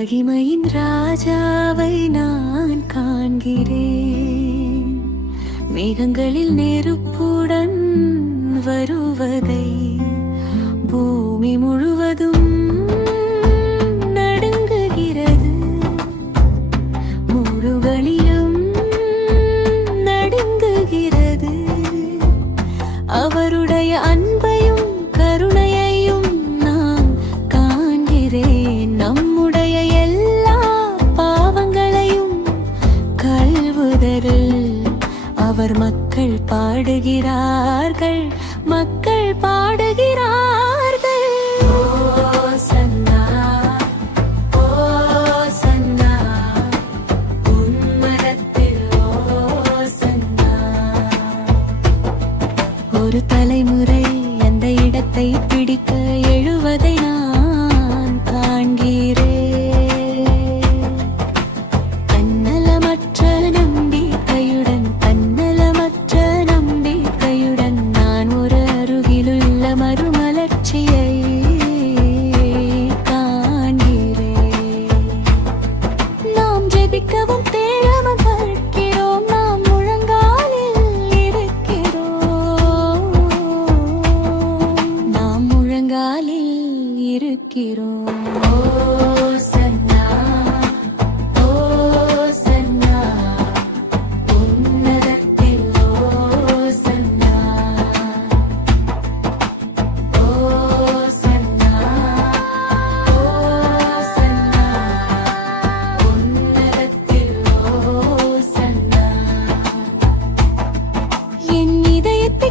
மகிமையின் ராஜாவை நான் காண்கிறேன். மேகங்களில் நெருப்புடன் வருவதை பூமி முழுவதும் நடுங்குகிறது. முழுகளிலும் நடுங்குகிறது. அவருடைய அவர் மக்கள் பாடுகிறார்கள். மக்கள் பாடுகிறார்கள். ஒரு தலைமுறை அந்த இடத்தை பிடிக்க மலமரு மலர்ச்சியை காண்கிறேன். நாம் ஜெபிக்கவும் பயத்தை